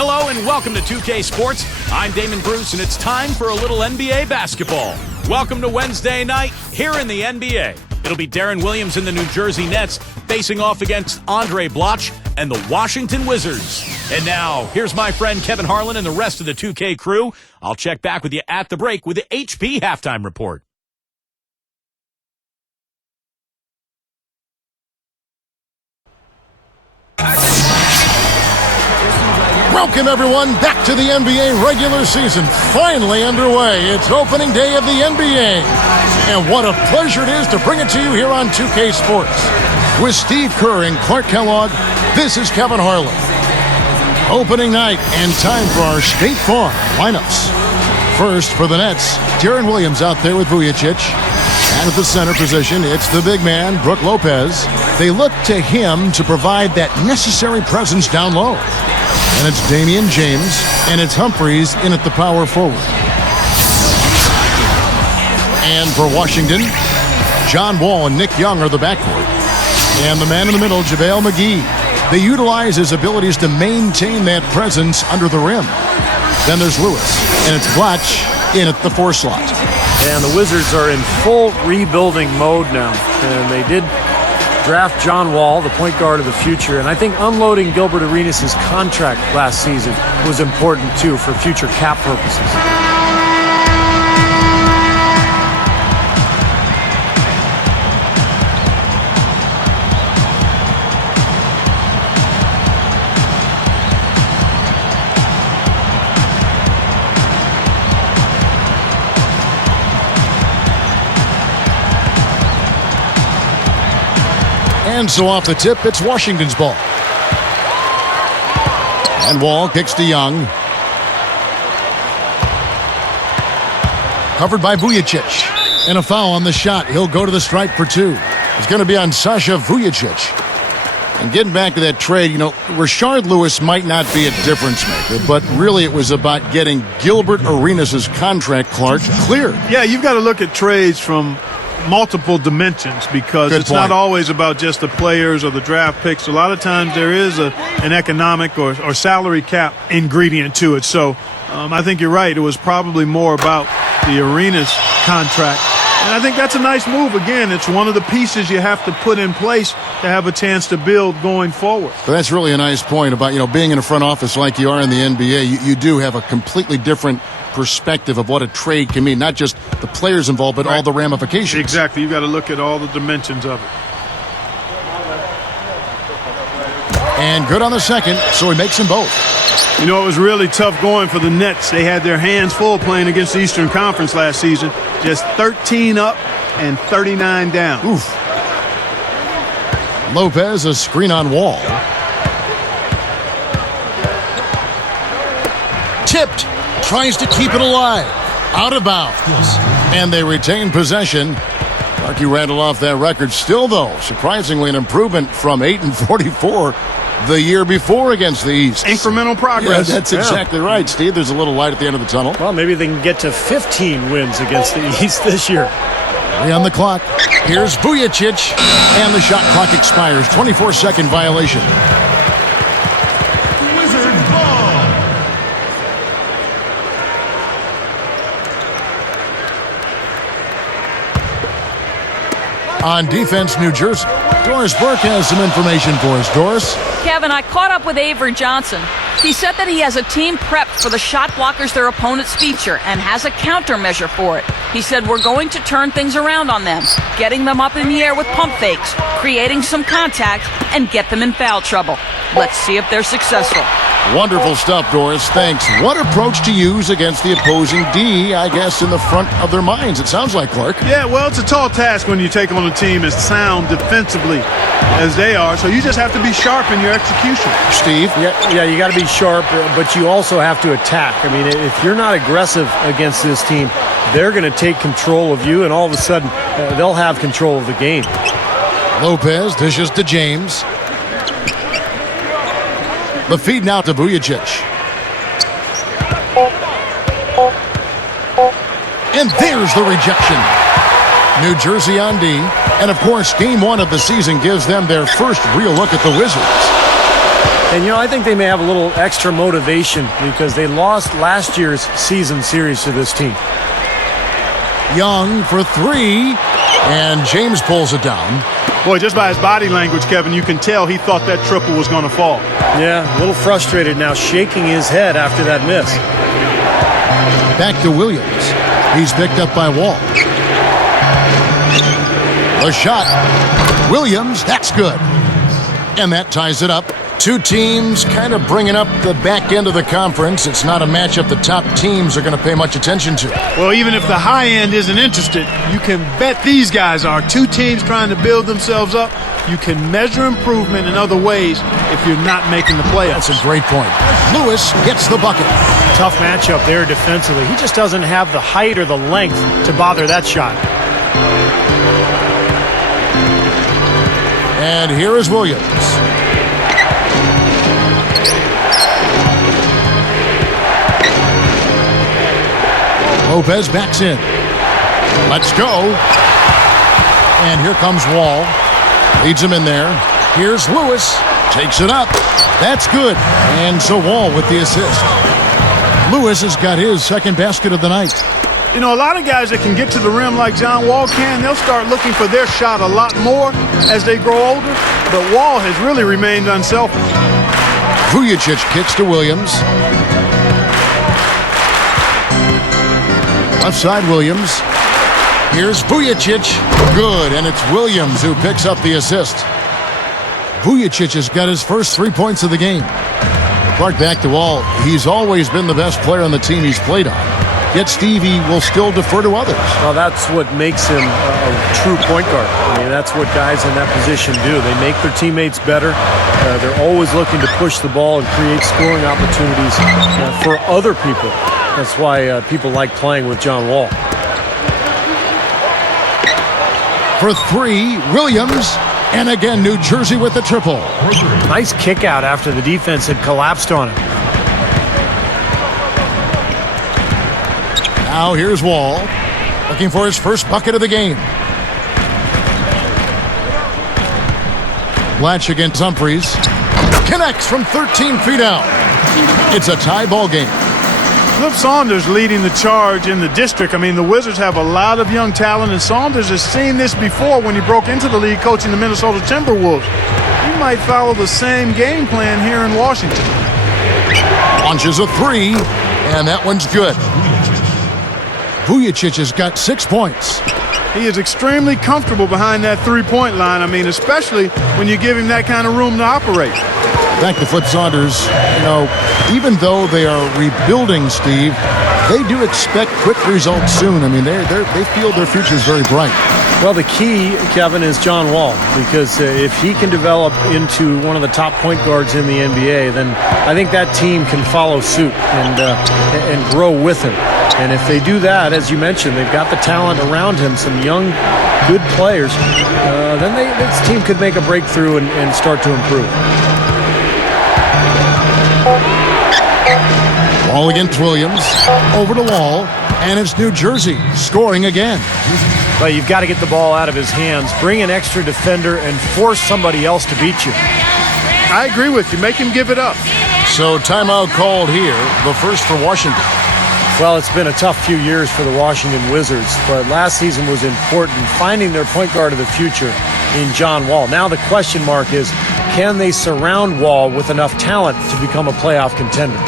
Hello and welcome to 2K Sports. I'm Damon Bruce and it's time for a little NBA basketball. Welcome to Wednesday night here in the NBA. It'll be Darren Williams and the New Jersey Nets facing off against Andre Bloch and the Washington Wizards. And now, here's my friend Kevin Harlan and the rest of the 2K crew. I'll check back with you at the break with the HP Halftime Report. Welcome, everyone, back to the NBA regular season. Finally underway. It's opening day of the NBA. And what a pleasure it is to bring it to you here on 2K Sports. With Steve Kerr and Clark Kellogg, this is Kevin Harlan. Opening night and time for our State Farm lineups. First, for the Nets, Darren Williams out there with Vujacic. And at the center position, it's the big man, Brook Lopez. They look to him to provide that necessary presence down low. And it's Damian James, and it's Humphreys in at the power forward. And for Washington, John Wall and Nick Young are the backcourt. And the man in the middle, JaVale McGee. They utilize his abilities to maintain that presence under the rim. Then there's Lewis, and it's Bloch in at the 4 slot. And the Wizards are in full rebuilding mode now. And they did draft John Wall, the point guard of the future. And I think unloading Gilbert Arenas' contract last season was important, too, for future cap purposes. And so off the tip, it's Washington's ball. And Wall kicks to Young. Covered by Vujacic. And a foul on the shot. He'll go to the stripe for 2. It's going to be on Sasha Vujacic. And getting back to that trade, Rashard Lewis might not be a difference maker, but really it was about getting Gilbert Arenas' contract, Clark, cleared. Yeah, you've got to look at trades from multiple dimensions because it's not always about just the players or the draft picks. A lot of times there is an economic or salary cap ingredient to it. So I think you're right. It was probably more about the Arenas contract. And I think that's a nice move. Again, it's one of the pieces you have to put in place to have a chance to build going forward. But that's really a nice point about, being in a front office like you are in the NBA. You do have a completely different perspective of what a trade can mean, not just the players involved, but all the ramifications. Exactly. You've got to look at all the dimensions of it. And good on the second, so he makes them both. It was really tough going for the Nets. They had their hands full playing against the Eastern Conference last season. Just 13 up and 39 down. Oof. Lopez, a screen on Wall. Tipped. Tries to keep it alive. Out of bounds. And they retain possession. Marky rattled off that record. Still, though, surprisingly an improvement from 8-44 the year before against the East. Incremental progress. Yeah, that's exactly right, Steve. There's a little light at the end of the tunnel. Well, maybe they can get to 15 wins against the East this year. 3 on the clock. Here's Vujacic. And the shot clock expires. 24-second violation. On defense, New Jersey. Doris Burke has some information for us. Doris? Kevin, I caught up with Avery Johnson. He said that he has a team prepped for the shot blockers their opponents feature and has a countermeasure for it. He said we're going to turn things around on them, getting them up in the air with pump fakes, creating some contact, and get them in foul trouble. Let's see if they're successful. Wonderful stuff, Doris. Thanks. What approach to use against the opposing D, I guess, in the front of their minds, it sounds like, Clark. Yeah, well, it's a tall task when you take on a team as sound defensively as they are, so you just have to be sharp in your execution. Steve? Yeah, you got to be sharp, but you also have to attack. I mean, if you're not aggressive against this team, they're going to take control of you, and all of a sudden, they'll have control of the game. Lopez dishes to James. The feed now to Vujacic. And there's the rejection. New Jersey on D. And, of course, Game 1 of the season gives them their first real look at the Wizards. And, I think they may have a little extra motivation because they lost last year's season series to this team. Young for three, and James pulls it down. Boy, just by his body language, Kevin, you can tell he thought that triple was going to fall. Yeah, a little frustrated now, shaking his head after that miss. Back to Williams. He's picked up by Wall. The shot. Williams, that's good. And that ties it up. Two teams kind of bringing up the back end of the conference. It's not a matchup the top teams are going to pay much attention to. Well, even if the high end isn't interested, you can bet these guys are. Two teams trying to build themselves up. You can measure improvement in other ways if you're not making the playoffs. That's a great point. Lewis gets the bucket. Tough matchup there defensively. He just doesn't have the height or the length to bother that shot. And here is Williams. Lopez backs in. Let's go. And here comes Wall. Leads him in there. Here's Lewis. Takes it up. That's good. And so Wall with the assist. Lewis has got his second basket of the night. A lot of guys that can get to the rim like John Wall can, they'll start looking for their shot a lot more as they grow older. But Wall has really remained unselfish. Vujacic kicks to Williams. Left side Williams. Here's Vujacic. Good, and it's Williams who picks up the assist. Vujacic has got his first 3 points of the game. Clark back to Wall. He's always been the best player on the team he's played on. Yet Stevie will still defer to others. Well, that's what makes him a true point guard. I mean, that's what guys in that position do. They make their teammates better. They're always looking to push the ball and create scoring opportunities for other people. That's why people like playing with John Wall. For three, Williams. And again, New Jersey with the triple. Nice kick out after the defense had collapsed on him. Now here's Wall, looking for his first bucket of the game. Blatch against Humphries. Connects from 13 feet out. It's a tie ball game. Flip Saunders leading the charge in the district. I mean, the Wizards have a lot of young talent, and Saunders has seen this before when he broke into the league coaching the Minnesota Timberwolves. He might follow the same game plan here in Washington. Launches a three, and that one's good. Vujacic has got 6 points. He is extremely comfortable behind that three-point line. I mean, especially when you give him that kind of room to operate. Back to Flip Saunders. Even though they are rebuilding, Steve, they do expect quick results soon. I mean, they feel their future is very bright. Well, the key, Kevin, is John Wall, because if he can develop into one of the top point guards in the NBA, then I think that team can follow suit and grow with him. And if they do that, as you mentioned, they've got the talent around him, some young, good players, then this team could make a breakthrough and start to improve. Wall against Williams. Over to Wall. And it's New Jersey scoring again. But you've got to get the ball out of his hands, bring an extra defender, and force somebody else to beat you. I agree with you. Make him give it up. So timeout called here, the first for Washington. Well, it's been a tough few years for the Washington Wizards, but last season was important, finding their point guard of the future in John Wall. Now the question mark is, can they surround Wall with enough talent to become a playoff contender?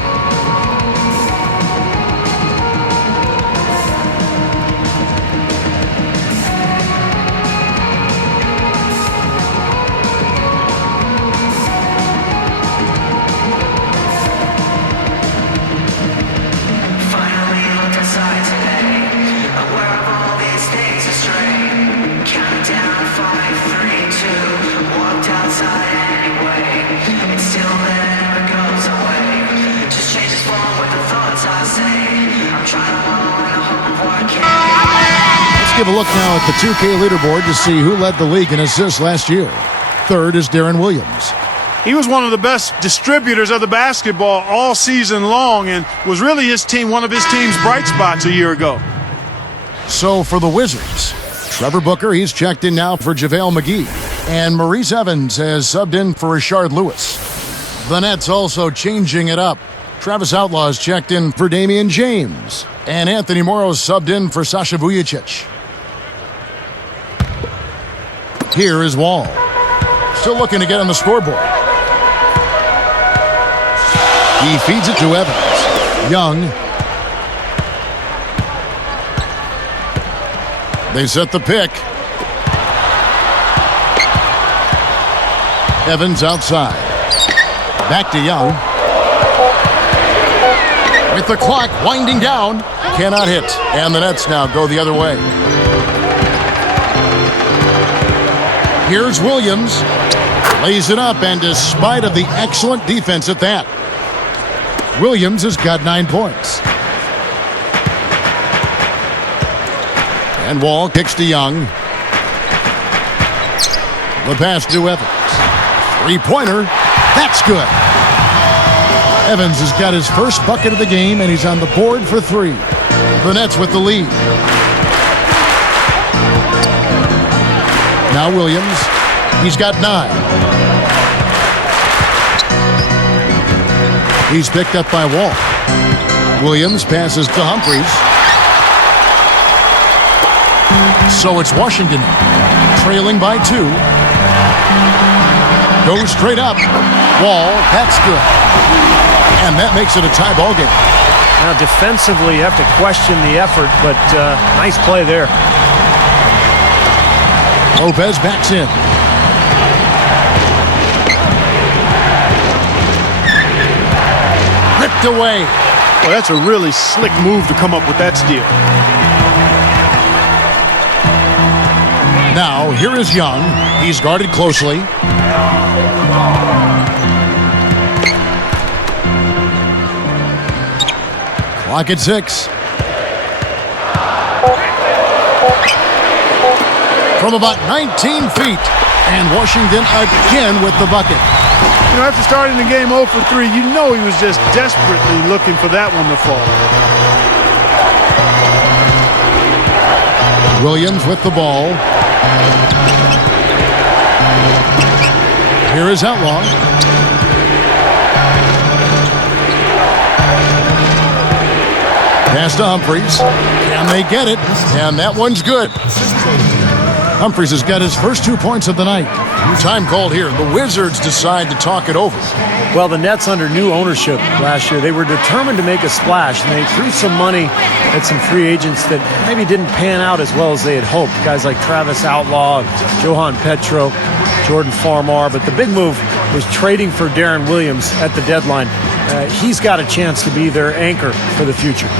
Give a look now at the 2K leaderboard to see who led the league in assists last year. Third is Darren Williams. He was one of the best distributors of the basketball all season long and was really one of his team's bright spots a year ago. So for the Wizards, Trevor Booker, he's checked in now for JaVale McGee. And Maurice Evans has subbed in for Rashard Lewis. The Nets also changing it up. Travis Outlaw's checked in for Damian James. And Anthony Morrow's subbed in for Sasha Vujicic. Here is Wall. Still looking to get on the scoreboard. He feeds it to Evans. Young. They set the pick. Evans outside. Back to Young. With the clock winding down. Cannot hit. And the Nets now go the other way. Here's Williams. Lays it up, and despite of the excellent defense at that, Williams has got 9 points. And Wall kicks to Young. The pass to Evans. Three-pointer. That's good. Evans has got his first bucket of the game, and he's on the board for 3. The Nets with the lead. Now Williams. He's got 9. He's picked up by Wall. Williams passes to Humphries. So it's Washington trailing by 2. Goes straight up. Wall, that's good. And that makes it a tie ball game. Now defensively, you have to question the effort, but nice play there. Lopez backs in. Ripped away. Well, that's a really slick move to come up with that steal. Now, here is Young. He's guarded closely. Clock at 6. From about 19 feet. And Washington again with the bucket. You know, after starting the game 0 for 3, you know he was just desperately looking for that one to fall. Williams with the ball. Here is Outlaw. Pass to Humphries. Can they get it? And that one's good. Humphries has got his first 2 points of the night. Time called here. The Wizards decide to talk it over. Well, the Nets under new ownership last year, they were determined to make a splash, and they threw some money at some free agents that maybe didn't pan out as well as they had hoped. Guys like Travis Outlaw, Johan Petro, Jordan Farmar. But the big move was trading for Darren Williams at the deadline. He's got a chance to be their anchor for the future.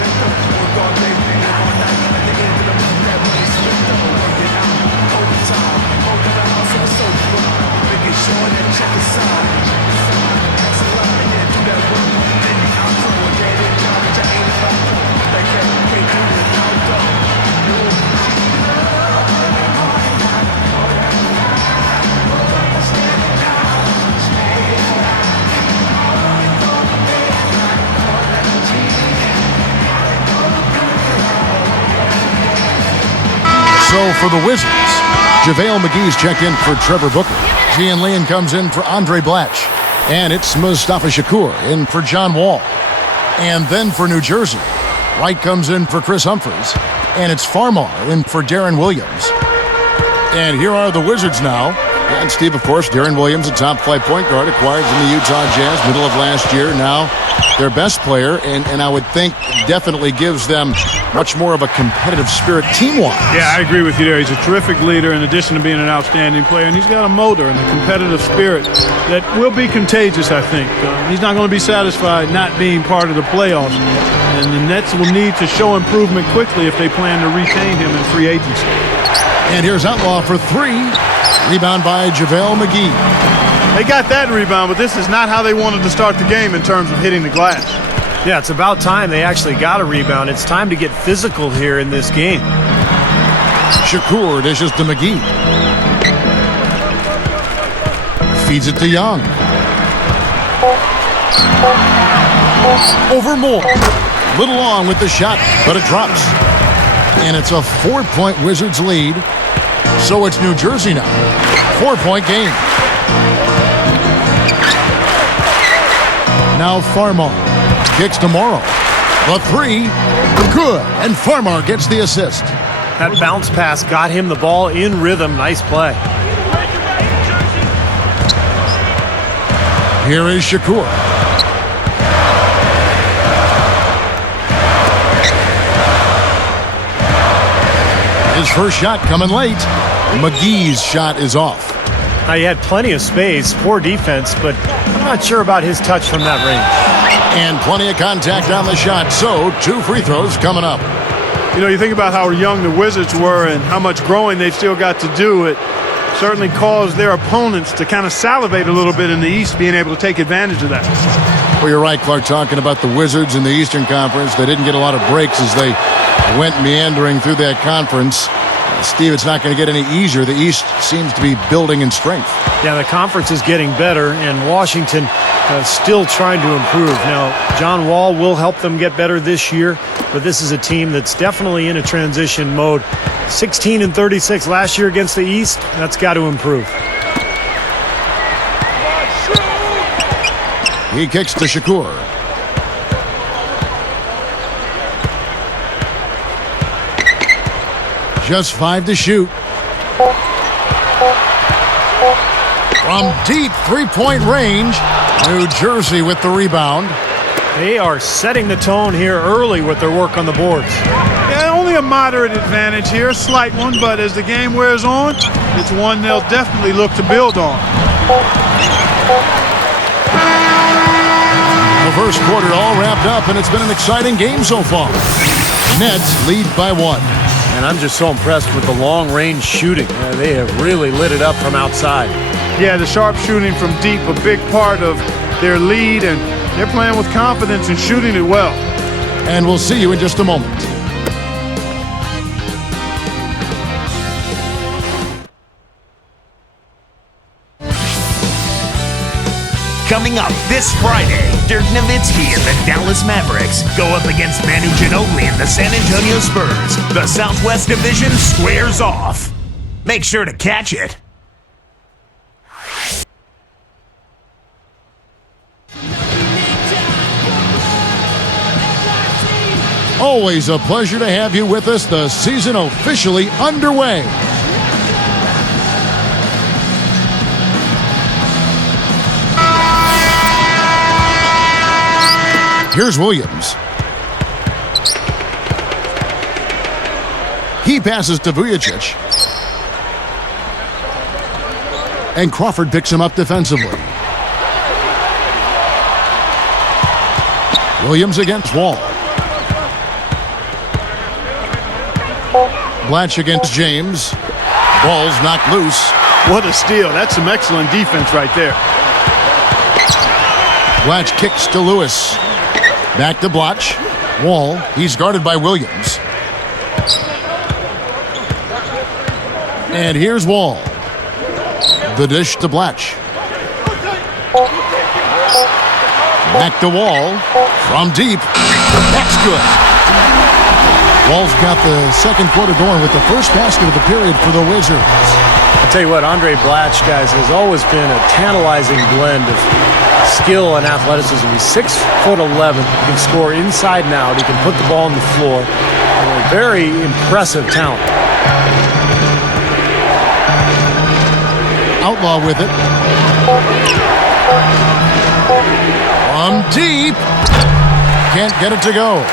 So for the Wizards, JaVale McGee's checked in for Trevor Booker. Gian Leon comes in for Andre Blatch. And it's Mustafa Shakur in for John Wall. And then for New Jersey, Wright comes in for Chris Humphries. And it's Farmar in for Darren Williams. And here are the Wizards now. And Steve, of course, Darren Williams, a top flight point guard, acquired from the Utah Jazz middle of last year. Now their best player, and I would think definitely gives them much more of a competitive spirit team-wise. Yeah, I agree with you there. He's a terrific leader in addition to being an outstanding player, and he's got a motor and a competitive spirit that will be contagious, I think. He's not going to be satisfied not being part of the playoffs, and the Nets will need to show improvement quickly if they plan to retain him in free agency. And here's Outlaw for 3. Rebound by JaVale McGee. They got that rebound, but this is not how they wanted to start the game in terms of hitting the glass. Yeah, it's about time they actually got a rebound. It's time to get physical here in this game. Shakur dishes to McGee. Feeds it to Young. Over Moore. Little long with the shot, but it drops. And it's a 4-point Wizards lead. So it's New Jersey now. 4-point game. Now Farmar kicks to Morrow. The three, good, and Farmar gets the assist. That bounce pass got him the ball in rhythm. Nice play. Here is Shakur. His first shot coming late. McGee's shot is off. Now, he had plenty of space, poor defense, but I'm not sure about his touch from that range. And plenty of contact on the shot, so 2 free throws coming up. You know, you think about how young the Wizards were and how much growing they've still got to do. It certainly caused their opponents to kind of salivate a little bit in the East, being able to take advantage of that. Well, you're right, Clark, talking about the Wizards in the Eastern Conference. They didn't get a lot of breaks as they went meandering through that conference. Steve, it's not going to get any easier. The East seems to be building in strength. Yeah, the conference is getting better, and Washington still trying to improve. Now, John Wall will help them get better this year, but this is a team that's definitely in a transition mode. 16-36 last year against the East. That's got to improve. He kicks to Shakur. Just 5 to shoot. From deep three-point range, New Jersey with the rebound. They are setting the tone here early with their work on the boards. Yeah, only a moderate advantage here, a slight one, but as the game wears on, it's one they'll definitely look to build on. The first quarter all wrapped up, and it's been an exciting game so far. Nets lead by 1. And I'm just so impressed with the long-range shooting. They have really lit it up from outside. Yeah, the sharp shooting from deep, a big part of their lead, and they're playing with confidence and shooting it well. And we'll see you in just a moment. Coming up this Friday, Dirk Nowitzki and the Dallas Mavericks go up against Manu Ginobili and the San Antonio Spurs. The Southwest Division squares off. Make sure to catch it. Always a pleasure to have you with us. The season officially underway. Here's Williams. He passes to Vujicic. And Crawford picks him up defensively. Williams against Wall. Blatch against James. Ball's knocked loose. What a steal. That's some excellent defense right there. Blatch kicks to Lewis. Back to Blatch. Wall. He's guarded by Williams. And here's Wall. The dish to Blatch. Back to Wall. From deep. That's good. Wall's got the second quarter going with the first basket of the period for the Wizards. I'll tell you what, Andre Blatch, guys, has always been a tantalizing blend of skill and athleticism. He's 6'11". He can score inside and out. He can put the ball on the floor. Very impressive talent. Outlaw with it. From deep. Can't get it to go.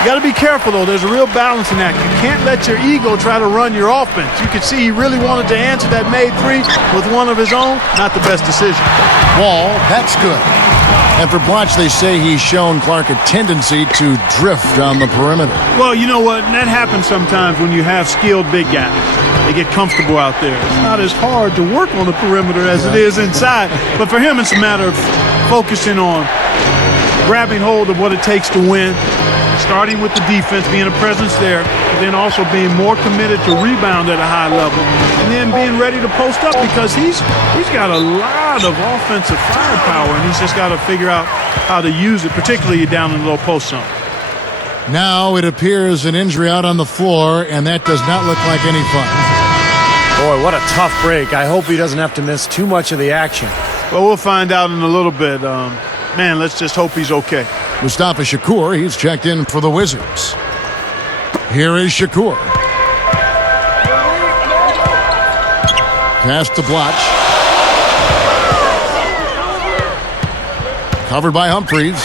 You got to be careful, though. There's a real balancing act. You can't let your ego try to run your offense. You could see he really wanted to answer that made three with one of his own. Not the best decision. Wall, that's good. And for Blatch, they say he's shown Clark a tendency to drift on the perimeter. Well, you know what? That happens sometimes when you have skilled big guys. They get comfortable out there. It's not as hard to work on the perimeter as it is inside. But for him, it's a matter of focusing on grabbing hold of what it takes to win, starting with the defense, being a presence there, but then also being more committed to rebound at a high level, and then being ready to post up because he's got a lot of offensive firepower, and he's just got to figure out how to use it, particularly down in the low post zone. Now it appears an injury out on the floor, and that does not look like any fun. Boy, what a tough break. I hope he doesn't have to miss too much of the action. Well, we'll find out in a little bit. man, let's just hope he's okay. Mustafa Shakur, he's checked in for the Wizards. Here is Shakur. Pass to Blotch. Covered by Humphries.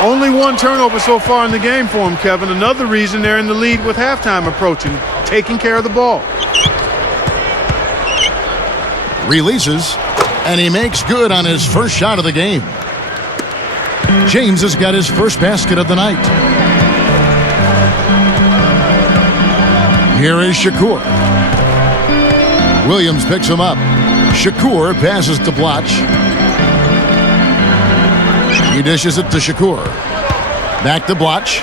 Only one turnover so far in the game for him, Kevin. Another reason they're in the lead with halftime approaching, taking care of the ball. Releases, and he makes good on his first shot of the game. James has got his first basket of the night. Here is Shakur. Williams picks him up. Shakur passes to Blotch. He dishes it to Shakur. Back to Blotch.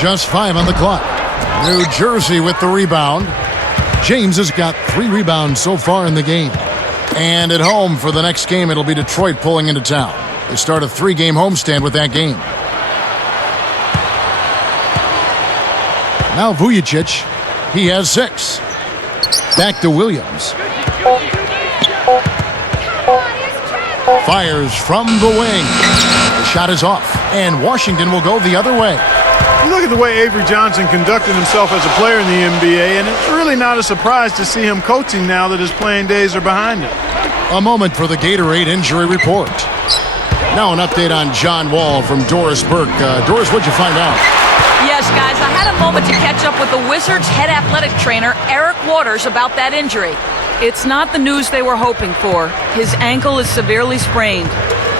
Just 5 on the clock. New Jersey with the rebound. James has got 3 rebounds so far in the game. And at home for the next game, it'll be Detroit pulling into town. They start a 3-game homestand with that game. Now Vujicic. He has 6. Back to Williams. Fires from the wing. The shot is off, and Washington will go the other way. You look at the way Avery Johnson conducted himself as a player in the NBA, and it's really not a surprise to see him coaching now that his playing days are behind him. A moment for the Gatorade injury report. Now an update on John Wall from Doris Burke. Doris, what'd you find out? Yes, guys, I had a moment to catch up with the Wizards' head athletic trainer, Eric Waters, about that injury. It's not the news they were hoping for. His ankle is severely sprained.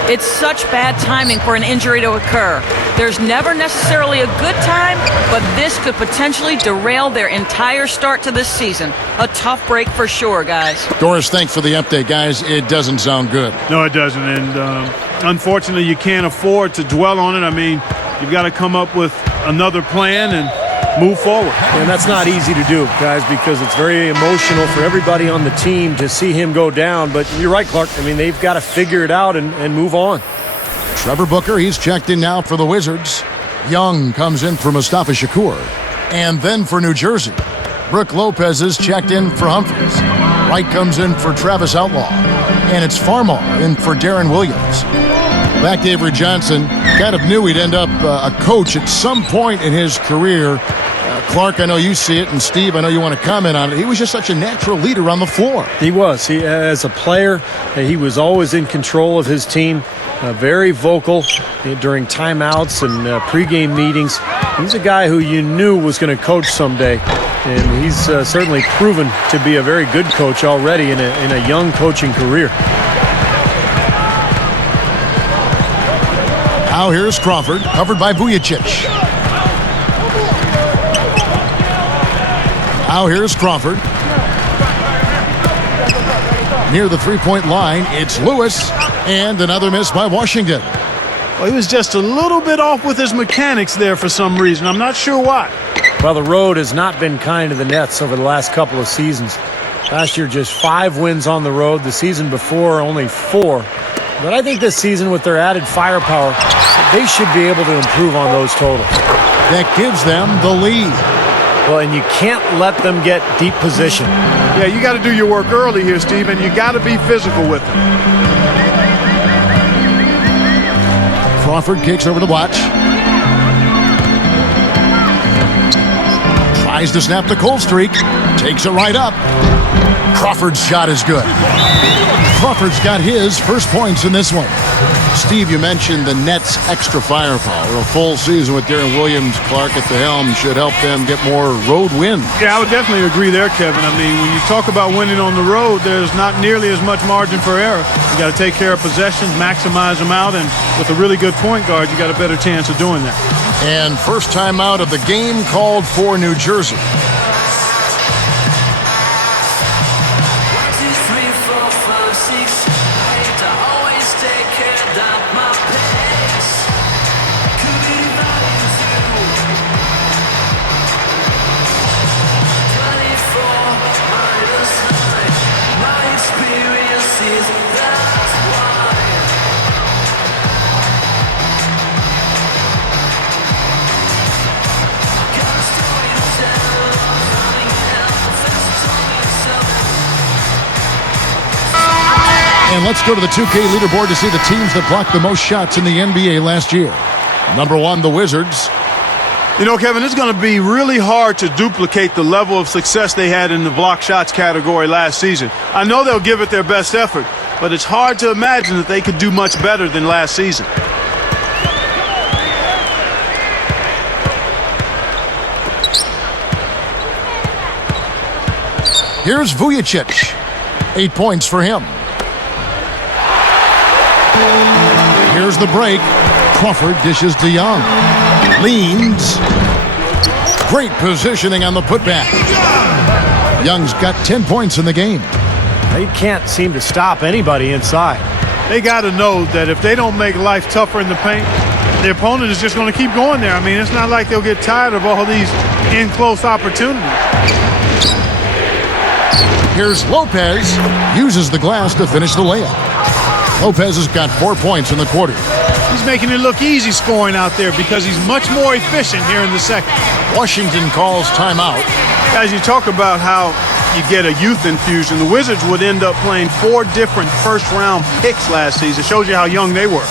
It's such bad timing for an injury to occur. There's never necessarily a good time, but this could potentially derail their entire start to this season. A tough break for sure, guys. Doris, thanks for the update, guys. It doesn't sound good. No, it doesn't, and unfortunately, you can't afford to dwell on it. I mean, you've got to come up with another plan and move forward. And that's not easy to do, guys, because it's very emotional for everybody on the team to see him go down. But you're right, Clark. I mean, they've got to figure it out and move on. Trevor Booker, he's checked in now for the Wizards. Young comes in for Mustafa Shakur. And then for New Jersey, Brook Lopez is checked in for Humphries. Wright comes in for Travis Outlaw. And it's Farmar in for Darren Williams. Back to Avery Johnson. Kind of knew he'd end up a coach at some point in his career. Clark, I know you see it, and Steve, I know you want to comment on it. He was just such a natural leader on the floor. He was. As a player, he was always in control of his team, very vocal during timeouts and pregame meetings. He's a guy who you knew was going to coach someday, and he's certainly proven to be a very good coach already in a young coaching career. Now here's Crawford, covered by Vujicic. Now here's Crawford. Near the three-point line, it's Lewis, and another miss by Washington. Well, he was just a little bit off with his mechanics there for some reason. I'm not sure why. Well, the road has not been kind to the Nets over the last couple of seasons. Last year, just 5 wins on the road. The season before, only 4. But I think this season, with their added firepower, they should be able to improve on those totals. That gives them the lead. Well, and you can't let them get deep position. Yeah, you got to do your work early here, Steve, and you got to be physical with them. Crawford kicks over to Blotch. Tries to snap the cold streak. Takes it right up. Crawford's shot is good. Crawford's got his first points in this one. Steve, you mentioned the Nets' extra firepower. A full season with Darren Williams, Clark at the helm should help them get more road wins. Yeah, I would definitely agree there, Kevin. I mean, when you talk about winning on the road, there's not nearly as much margin for error. You got to take care of possessions, maximize them out, and with a really good point guard, you got a better chance of doing that. And first time out of the game called for New Jersey. And let's go to the 2K leaderboard to see the teams that blocked the most shots in the NBA last year. Number 1, the Wizards. You know, Kevin, it's going to be really hard to duplicate the level of success they had in the block shots category last season. I know they'll give it their best effort, but it's hard to imagine that they could do much better than last season. Here's Vujicic. 8 points for him. Here's the break. Crawford dishes to Young. Leans. Great positioning on the putback. Young's got 10 points in the game. They can't seem to stop anybody inside. They got to know that if they don't make life tougher in the paint, the opponent is just going to keep going there. I mean, it's not like they'll get tired of all these in-close opportunities. Here's Lopez. Uses the glass to finish the layup. Lopez has got 4 points in the quarter. He's making it look easy scoring out there because he's much more efficient here in the second. Washington calls timeout. As you talk about how you get a youth infusion, the Wizards would end up playing 4 different first-round picks last season. Shows you how young they were.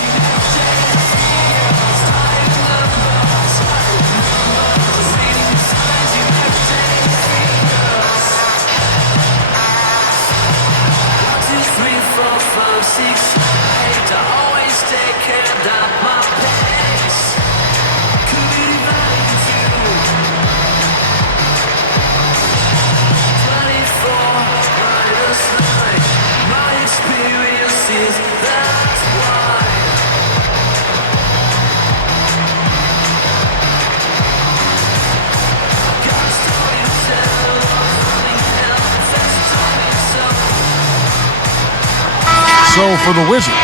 So for the Wizards,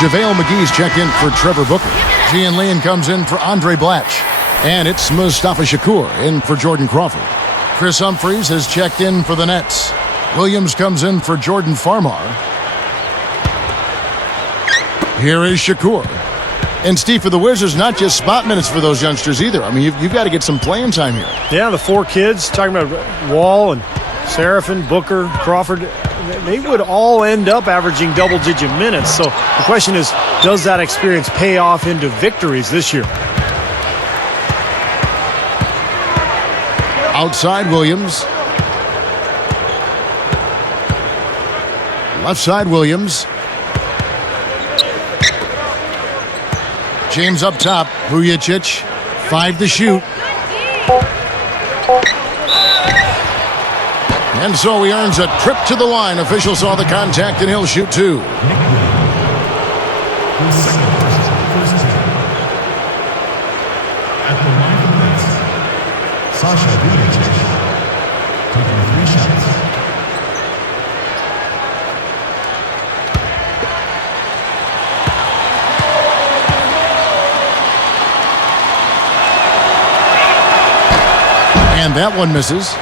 JaVale McGee's checked in for Trevor Booker. Gian Leon comes in for Andre Blatch. And it's Mustafa Shakur in for Jordan Crawford. Chris Humphries has checked in for the Nets. Williams comes in for Jordan Farmar. Here is Shakur. And Steve, for the Wizards, not just spot minutes for those youngsters either. I mean, you've got to get some playing time here. Yeah, the 4 kids, talking about Wall and Seraphin, Booker, Crawford, they would all end up averaging double-digit minutes. So the question is, does that experience pay off into victories this year? Outside Williams. Left side Williams. James up top. Vujicic. 5 to shoot. And so he earns a trip to the line. Official saw the contact, and he'll shoot 2. And that one misses.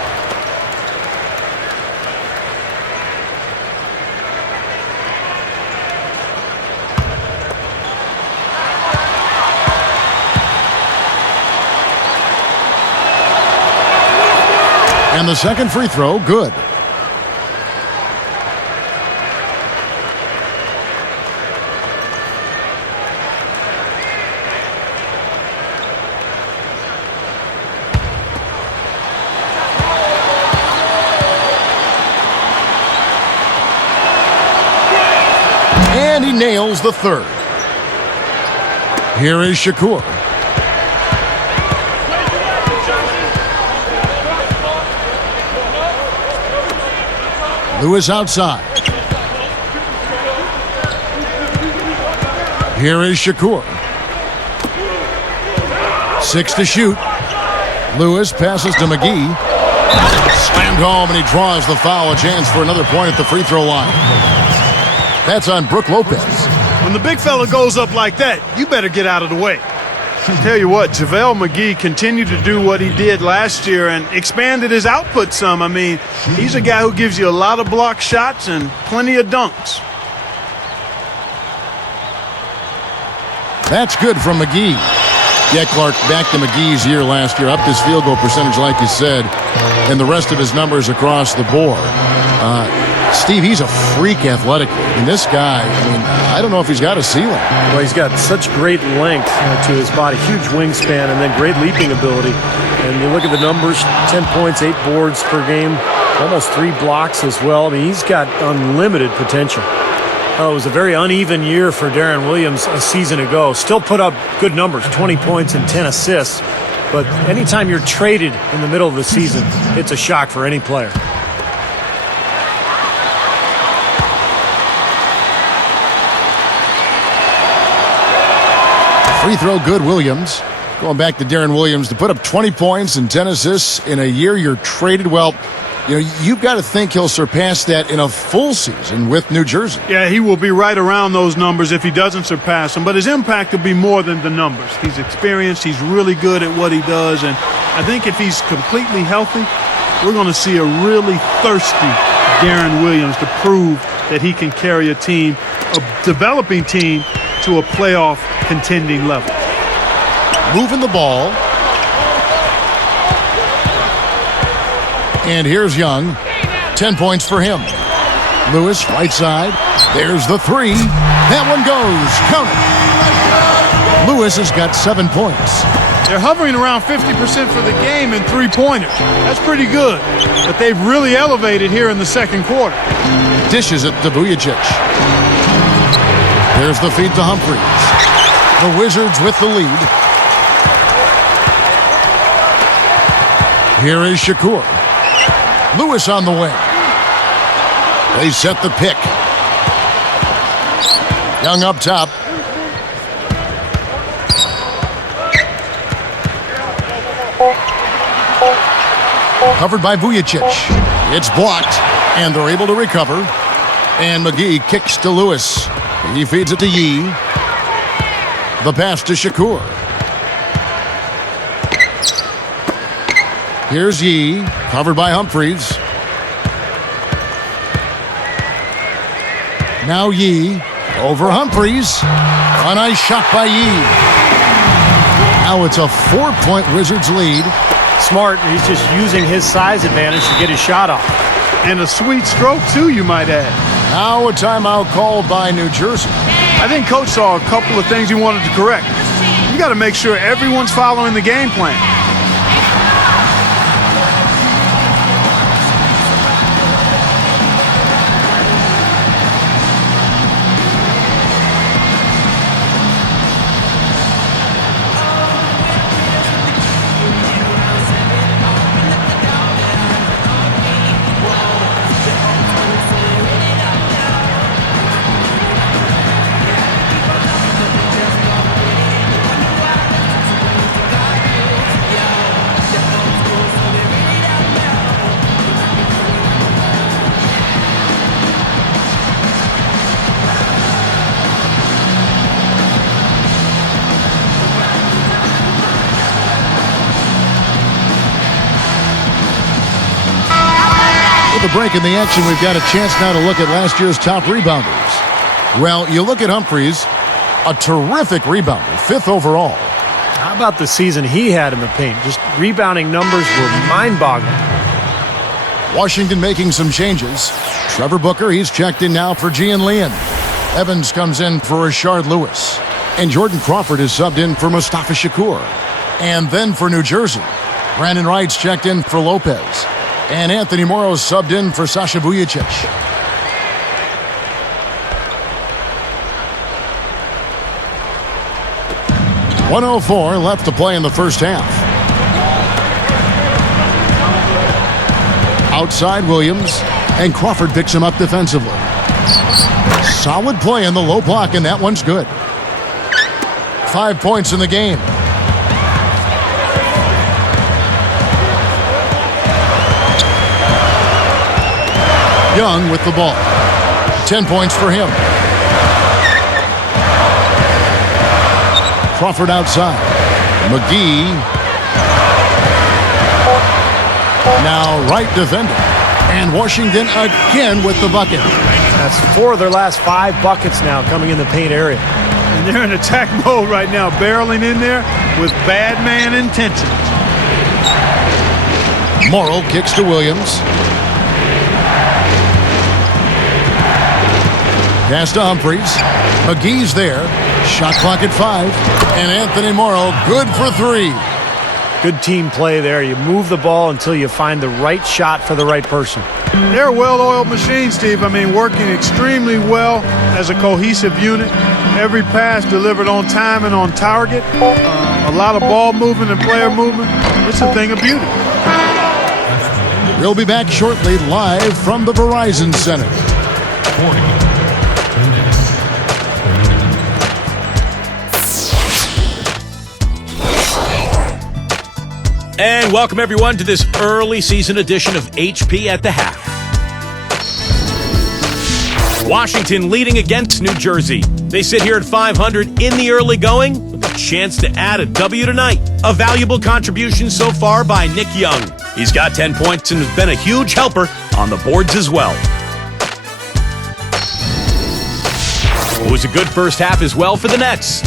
And the second free throw, good. And he nails the third. Here is Shakur. Lewis outside. Here is Shakur. 6 to shoot. Lewis passes to McGee. Slammed home, and he draws the foul. A chance for another point at the free throw line. That's on Brook Lopez. When the big fella goes up like that, you better get out of the way. I tell you what, JaVale McGee continued to do what he did last year and expanded his output some. I mean, he's a guy who gives you a lot of block shots and plenty of dunks. That's good from McGee. Yeah, Clark, back to McGee's year last year. Up his field goal percentage, like you said, and the rest of his numbers across the board. Steve, he's a freak athletically. And this guy, I mean, I don't know if he's got a ceiling. Well, he's got such great length to his body, huge wingspan, and then great leaping ability. And you look at the numbers, 10 points, 8 boards per game, almost 3 blocks as well. I mean, he's got unlimited potential. It was a very uneven year for Darren Williams a season ago. Still put up good numbers, 20 points and 10 assists. But anytime you're traded in the middle of the season, it's a shock for any player. Free throw good, Williams. Going back to Darren Williams to put up 20 points and 10 assists in a year you're traded. Well, you know, you've got to think he'll surpass that in a full season with New Jersey. Yeah, he will be right around those numbers if he doesn't surpass them. But his impact will be more than the numbers. He's experienced. He's really good at what he does. And I think if he's completely healthy, we're going to see a really thirsty Darren Williams to prove that he can carry a team, a developing team, to a playoff contending level. Moving the ball. And here's Young. 10 points for him. Lewis, right side. There's the three. That one goes. Count it. Lewis has got 7 points. They're hovering around 50% for the game in three-pointers. That's pretty good. But they've really elevated here in the second quarter. Dishes it to Vujacic. There's the feed to Humphries. The Wizards with the lead. Here is Shakur. Lewis on the wing. They set the pick. Young up top. Covered by Vujacic. It's blocked, and they're able to recover. And McGee kicks to Lewis. He feeds it to Yee. The pass to Shakur. Here's Yee, covered by Humphries. Now Yee, over Humphries. A nice shot by Yee. Now it's a 4-point Wizards lead. Smart, he's just using his size advantage to get his shot off. And a sweet stroke, too, you might add. Now a timeout called by New Jersey. I think Coach saw a couple of things he wanted to correct. You got to make sure everyone's following the game plan. With a break in the action, we've got a chance now to look at last year's top rebounders. Well, you look at Humphries, a terrific rebounder, 5th overall. How about the season he had in the paint? Just rebounding numbers were mind-boggling. Washington making some changes. Trevor Booker, he's checked in now for Gian Leon. Evans comes in for Rashard Lewis. And Jordan Crawford is subbed in for Mustafa Shakur. And then for New Jersey, Brandon Wright's checked in for Lopez. And Anthony Morrow's subbed in for Sasha Vujacic. .104 left to play in the first half. Outside Williams, and Crawford picks him up defensively. Solid play in the low block, and that one's good. 5 points in the game. Young with the ball. 10 points for him. Crawford outside. McGee. Now Wright defending. And Washington again with the bucket. That's 4 of their last 5 buckets now coming in the paint area. And they're in attack mode right now, barreling in there with bad man intentions. Morrow kicks to Williams. Pass to Humphries. McGee's there. Shot clock at 5. And Anthony Morrow, good for 3. Good team play there. You move the ball until you find the right shot for the right person. They're a well-oiled machine, Steve. I mean, working extremely well as a cohesive unit. Every pass delivered on time and on target. A lot of ball movement and player movement. It's a thing of beauty. We'll be back shortly live from the Verizon Center. And welcome everyone to this early season edition of HP at the Half. Washington leading against New Jersey. They sit here at 500 in the early going with a chance to add a W tonight. A valuable contribution so far by Nick Young. He's got 10 points and has been a huge helper on the boards as well. It was a good first half as well for the Nets.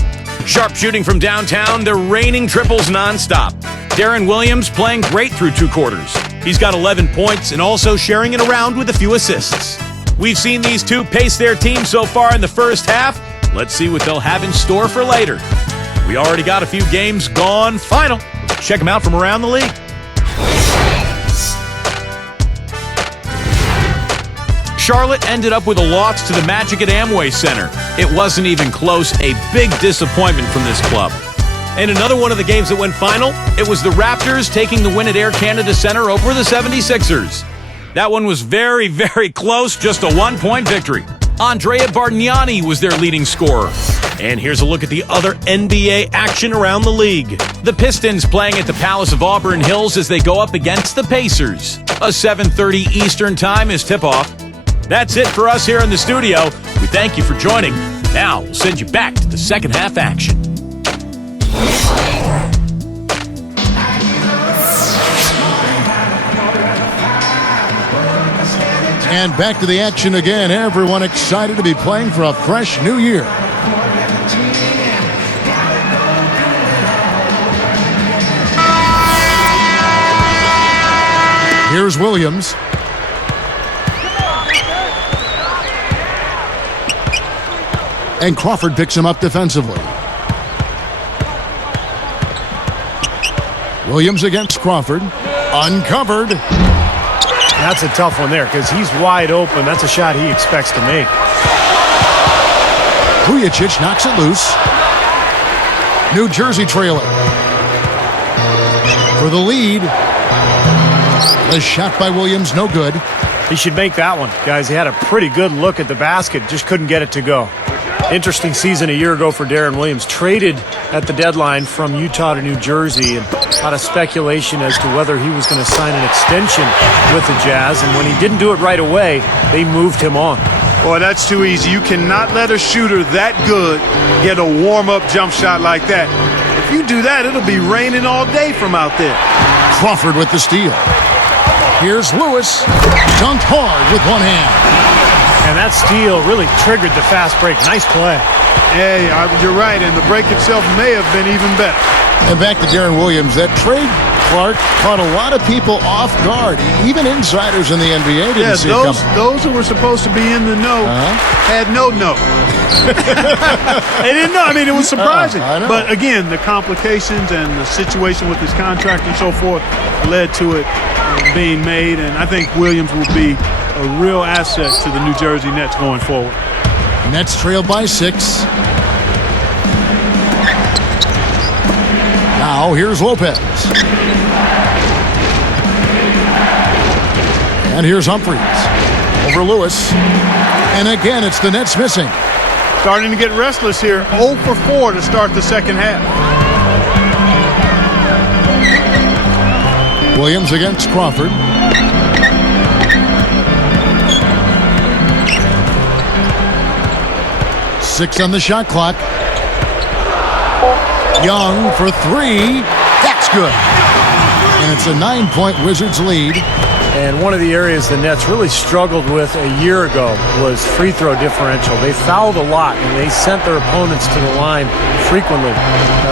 Sharp shooting from downtown, they're raining triples nonstop. Darren Williams playing great through 2 quarters. He's got 11 points and also sharing it around with a few assists. We've seen these two pace their team so far in the first half. Let's see what they'll have in store for later. We already got a few games gone final. Check them out from around the league. Charlotte ended up with a loss to the Magic at Amway Center. It wasn't even close, a big disappointment from this club. And another one of the games that went final, it was the Raptors taking the win at Air Canada Center over the 76ers. That one was very, very close, just a 1-point victory. Andrea Bargnani was their leading scorer. And here's a look at the other NBA action around the league. The Pistons playing at the Palace of Auburn Hills as they go up against the Pacers. A 7:30 Eastern time is tip-off. That's it for us here in the studio. We thank you for joining. Now we'll send you back to the second half action. And back to the action again. Everyone excited to be playing for a fresh new year. Here's Williams. And Crawford picks him up defensively. Williams against Crawford. Uncovered. That's a tough one there because he's wide open. That's a shot he expects to make. Vujicic knocks it loose. New Jersey trailing. For the lead. The shot by Williams, no good. He should make that one. Guys, he had a pretty good look at the basket, just couldn't get it to go. Interesting season a year ago for Darren Williams. Traded at the deadline from Utah to New Jersey, and a lot of speculation as to whether he was going to sign an extension with the Jazz. And when he didn't do it right away, they moved him on. Boy, that's too easy. You cannot let a shooter that good get a warm-up jump shot like that. If you do that, it'll be raining all day from out there. Crawford with the steal. Here's Lewis. Dunked hard with one hand. And that steal really triggered the fast break. Nice play. Hey, you're right, and the break itself may have been even better. And back to Darren Williams. That trade, Clark, caught a lot of people off guard. Even insiders in the NBA didn't see it coming. Those who were supposed to be in the know had no know. They didn't know. I mean, it was surprising. I know. But again, the complications and the situation with his contract and so forth led to it being made. And I think Williams will be a real asset to the New Jersey Nets going forward. Nets trail by 6. Now here's Lopez. And here's Humphries. Over Lewis. And again, it's the Nets missing. Starting to get restless here. 0 for 4 to start the second half. Williams against Crawford. Six on the shot clock. Young for 3. That's good. And it's a 9-point Wizards lead. And one of the areas the Nets really struggled with a year ago was free throw differential. They fouled a lot, and they sent their opponents to the line frequently.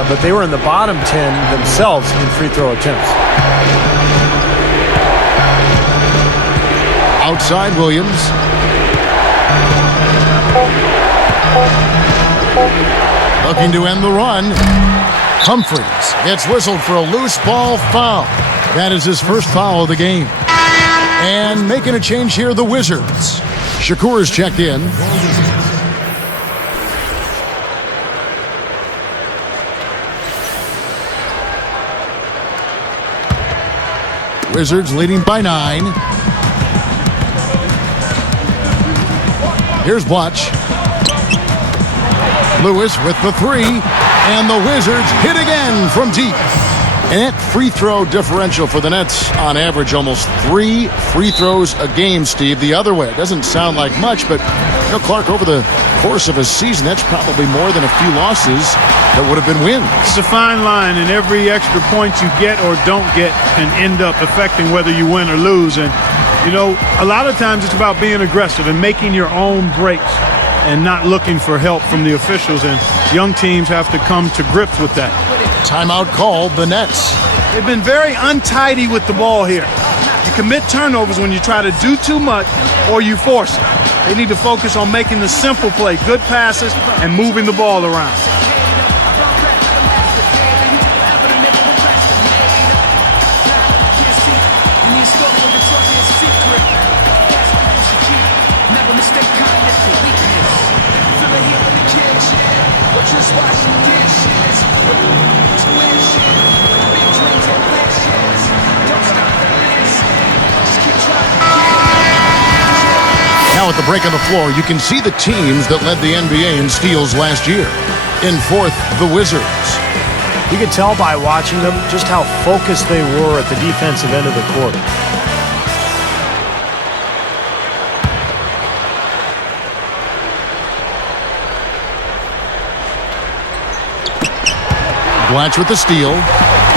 But they were in the bottom 10 themselves in free throw attempts. Outside Williams. Looking to end the run. Humphries gets whistled for a loose ball foul. That is his first foul of the game. And making a change here, the Wizards. Shakur is checked in. Wizards leading by 9. Here's Blatch. Lewis with the 3. And the Wizards hit again from deep. And that free throw differential for the Nets, on average, almost 3 free throws a game, Steve. The other way, it doesn't sound like much, but Clark, over the course of a season, that's probably more than a few losses that would have been wins. It's a fine line, and every extra point you get or don't get can end up affecting whether you win or lose. And, a lot of times it's about being aggressive and making your own breaks and not looking for help from the officials. And young teams have to come to grips with that. Timeout called, the Nets. They've been very untidy with the ball here. You commit turnovers when you try to do too much or you force it. They need to focus on making the simple play, good passes, and moving the ball around. Now at the break on the floor, you can see the teams that led the NBA in steals last year. In 4th, the Wizards. You could tell by watching them just how focused they were at the defensive end of the court. Blatch with the steal.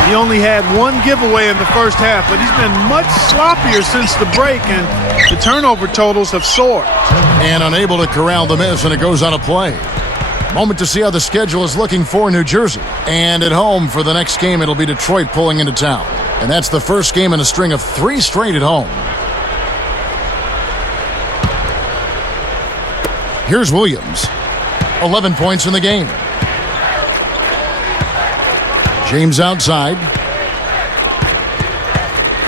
He only had 1 giveaway in the first half, but he's been much sloppier since the break, and the turnover totals have soared. And unable to corral the miss, and it goes on a play. Moment to see how the schedule is looking for New Jersey. And at home for the next game, it'll be Detroit pulling into town. And that's the first game in a string of 3 straight at home. Here's Williams. 11 points in the game. James outside.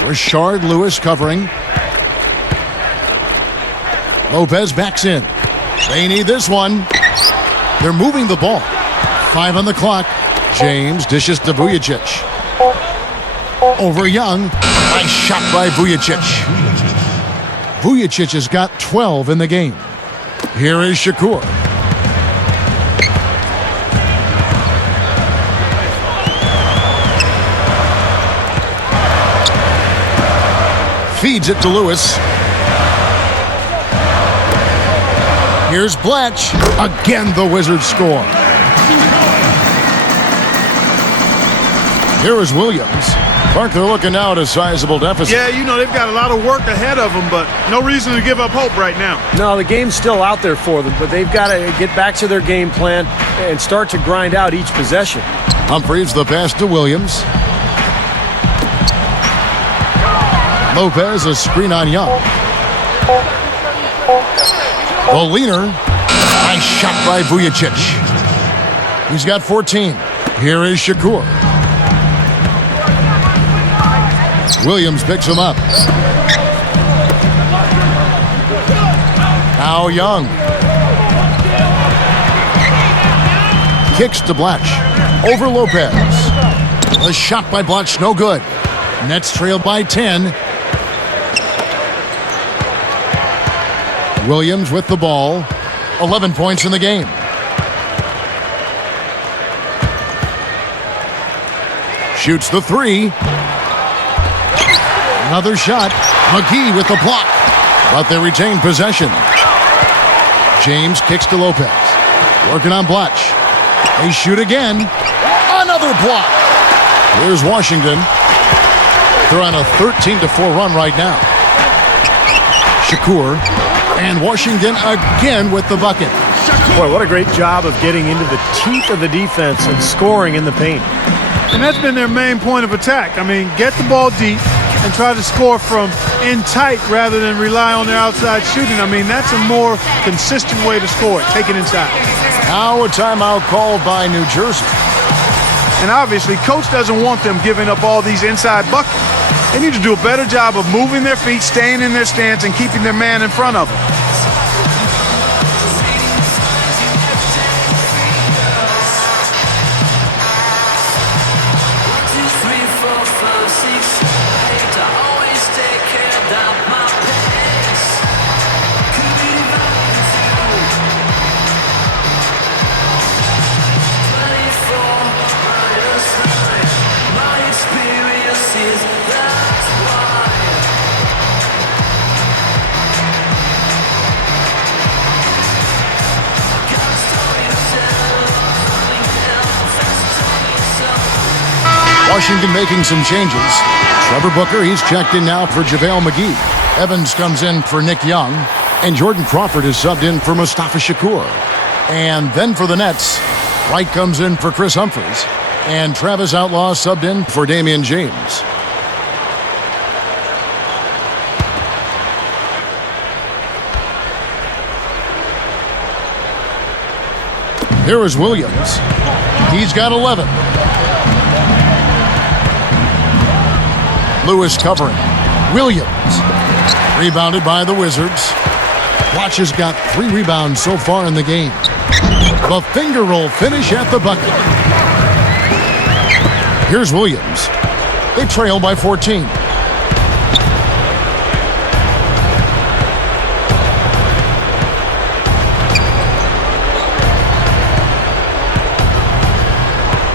Rashard Lewis covering. Lopez backs in. They need this one. They're moving the ball. 5 on the clock. James dishes to Vujacic. Over Young. Nice shot by Vujacic. Vujacic has got 12 in the game. Here is Shakur. Feeds it to Lewis. Here's Blatch. Again, the Wizards score. Here is Williams. Clark, they're looking now at a sizable deficit. Yeah, they've got a lot of work ahead of them, but no reason to give up hope right now. No, the game's still out there for them, but they've got to get back to their game plan and start to grind out each possession. Humphries the pass to Williams. Lopez a screen on Young. The leaner. Nice shot by Vujacic. He's got 14. Here is Shakur. Williams picks him up. Now Young. Kicks to Blatch. Over Lopez. A shot by Blatch, no good. Nets trail by 10. Williams with the ball. 11 points in the game. Shoots the 3. Another shot. McGee with the block. But they retain possession. James kicks to Lopez. Working on Blatch. They shoot again. Another block. Here's Washington. They're on a 13-4 run right now. Shakur. And Washington again with the bucket. Boy, what a great job of getting into the teeth of the defense and scoring in the paint. And that's been their main point of attack. Get the ball deep and try to score from in tight rather than rely on their outside shooting. That's a more consistent way to score it. Take it inside. Now a timeout called by New Jersey. And obviously, coach doesn't want them giving up all these inside buckets. They need to do a better job of moving their feet, staying in their stance, and keeping their man in front of them. Washington making some changes. Trevor Booker, he's checked in now for JaVale McGee. Evans comes in for Nick Young. And Jordan Crawford is subbed in for Mustafa Shakur. And then for the Nets, Wright comes in for Chris Humphries. And Travis Outlaw subbed in for Damian James. Here is Williams. He's got 11. Lewis covering. Williams. Rebounded by the Wizards. Watch has got 3 rebounds so far in the game. The finger roll finish at the bucket. Here's Williams. They trail by 14.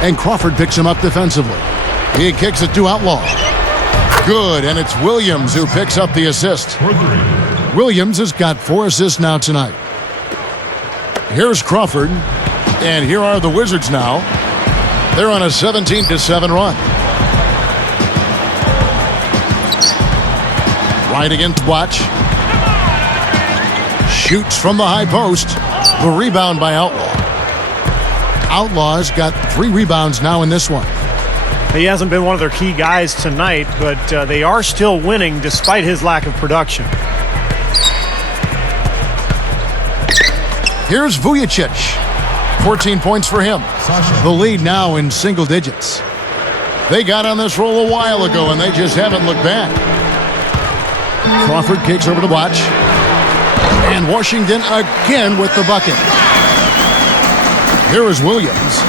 And Crawford picks him up defensively. He kicks it to Outlaw. Good, and it's Williams who picks up the assist. Williams has got 4 assists now tonight. Here's Crawford, and here are the Wizards now. They're on a 17-7 run. Right against Watch. Shoots from the high post. The rebound by Outlaw. Outlaw's got 3 rebounds now in this one. He hasn't been one of their key guys tonight, but they are still winning despite his lack of production. Here's Vujacic. 14 points for him. The lead now in single digits. They got on this roll a while ago, and they just haven't looked back. Crawford kicks over to Watch. And Washington again with the bucket. Here is Williams.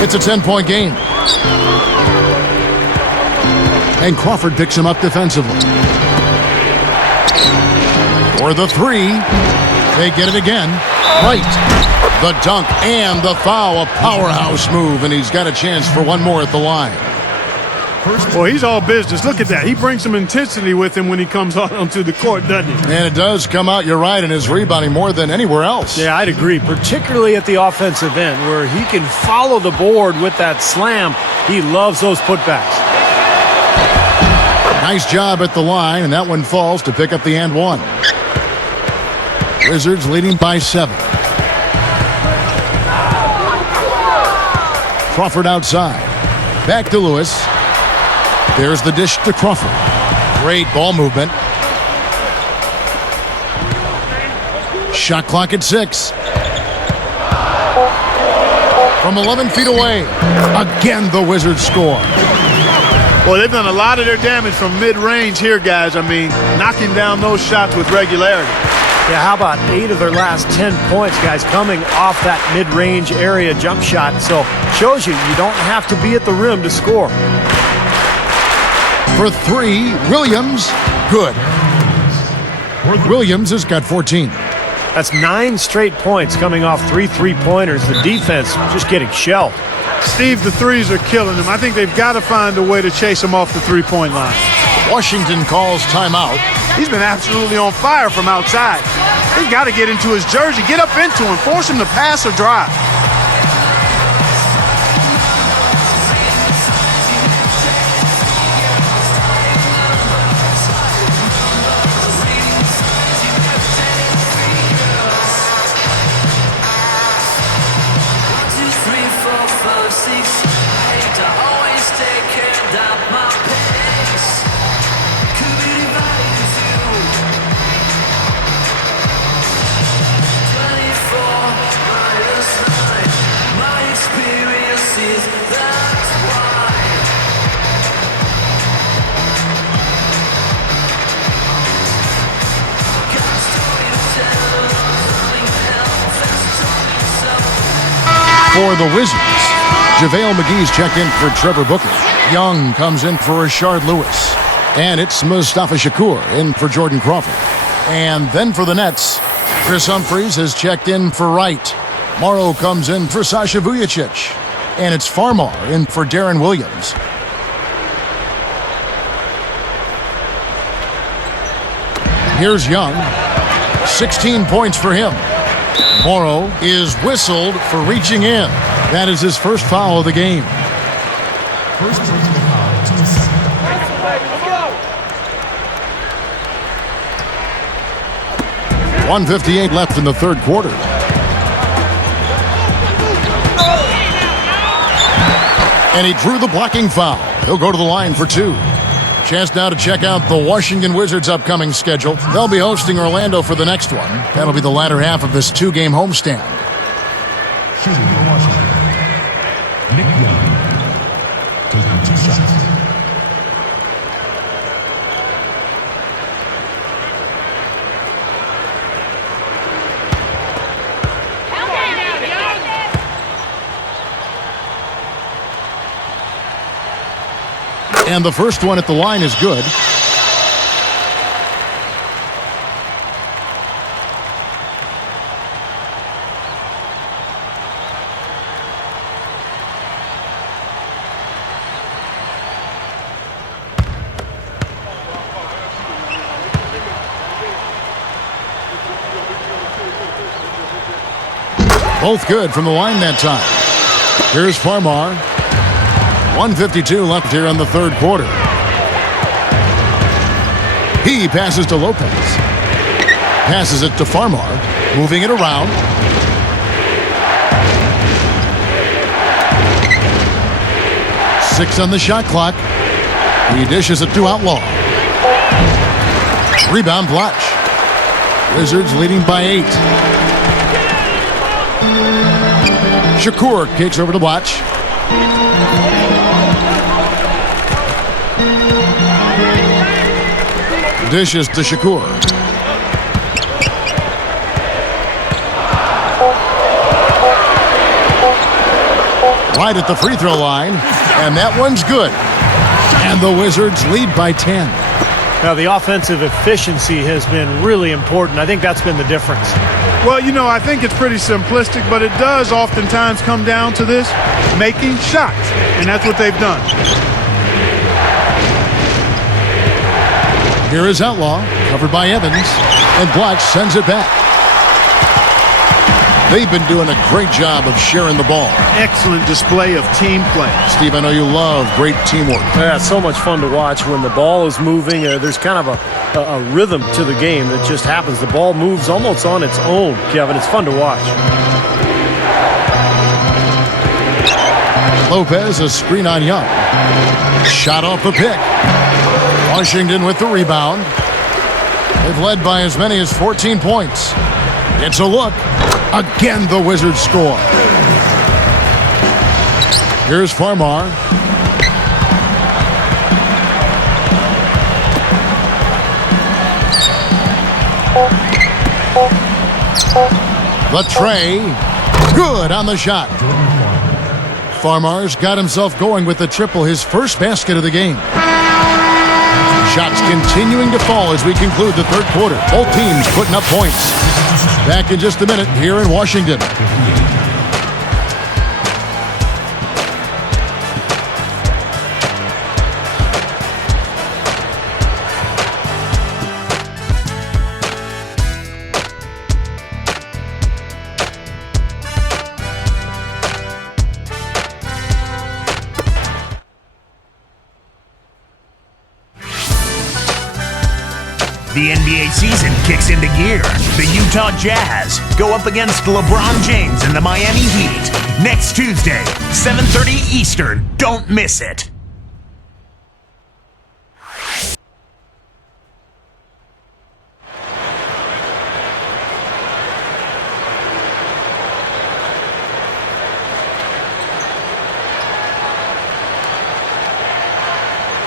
It's a 10-point game. And Crawford picks him up defensively. For the 3. They get it again. Right. The dunk and the foul. A powerhouse move, and he's got a chance for one more at the line. Well, he's all business. Look at that. He brings some intensity with him when he comes out onto the court, doesn't he? And it does come out, you're right, in his rebounding more than anywhere else. Yeah, I'd agree, particularly at the offensive end where he can follow the board with that slam. He loves those putbacks. Nice job at the line, and that one falls to pick up the and 1. Wizards leading by 7. Crawford outside. Back to Lewis. There's the dish to Crawford. Great ball movement. Shot clock at 6. From 11 feet away. Again, the Wizards score. Well, they've done a lot of their damage from mid-range here, guys. I mean, knocking down those shots with regularity. Yeah, how about 8 of their last 10 points, guys, coming off that mid-range area jump shot. So, shows you don't have to be at the rim to score. For 3, Williams, good. Williams has got 14. That's 9 straight points coming off 3 3-pointers. The defense just getting shelled. Steve, the threes are killing them. I think they've got to find a way to chase him off the three-point line. Washington calls timeout. He's been absolutely on fire from outside. He's got to get into his jersey, get up into him, force him to pass or drive. For the Wizards, JaVale McGee's checked in for Trevor Booker. Young comes in for Rashard Lewis. And it's Mustafa Shakur in for Jordan Crawford. And then for the Nets, Chris Humphries has checked in for Wright. Morrow comes in for Sasha Vujicic. And it's Farmar in for Darren Williams. Here's Young. 16 points for him. Morrow is whistled for reaching in. That is his first foul of the game. First personal foul, team. 1:58 left in the third quarter. And he drew the blocking foul. He'll go to the line for two. Chance now to check out the Washington Wizards' upcoming schedule. They'll be hosting Orlando for the next one. That'll be the latter half of this two-game homestand. Shooting for Washington, Nick Young, taking 2 shots. And the first one at the line is good. Both good from the line that time. Here's Farmar. 1:52 left here in the third quarter. He passes to Lopez. Passes it to Farmar. Moving it around. Six on the shot clock. He dishes it to Outlaw. Rebound Blatch. Wizards leading by 8. Shakur kicks over to Blatch. Dishes to Shakur. Right at the free throw line, and that one's good. And the Wizards lead by 10. Now, the offensive efficiency has been really important. I think that's been the difference. Well, you know, I think it's pretty simplistic, but it does oftentimes come down to this, making shots, and that's what they've done. Here is Outlaw, covered by Evans, and Blatch sends it back. They've been doing a great job of sharing the ball. Excellent display of team play. Steve, I know you love great teamwork. Yeah, it's so much fun to watch when the ball is moving. There's kind of a rhythm to the game that just happens. The ball moves almost on its own, Kevin. It's fun to watch. Lopez, a screen on Young. Shot off the pick. Washington with the rebound. They've led by as many as 14 points. It's a look. Again, the Wizards score. Here's Farmar. The tray. Good on the shot. Farmar's got himself going with the triple, his first basket of the game. Shots continuing to fall as we conclude the third quarter. Both teams putting up points. Back in just a minute here in Washington. The NBA season kicks into gear. The Utah Jazz go up against LeBron James and the Miami Heat. Next Tuesday, 7:30 Eastern. Don't miss it.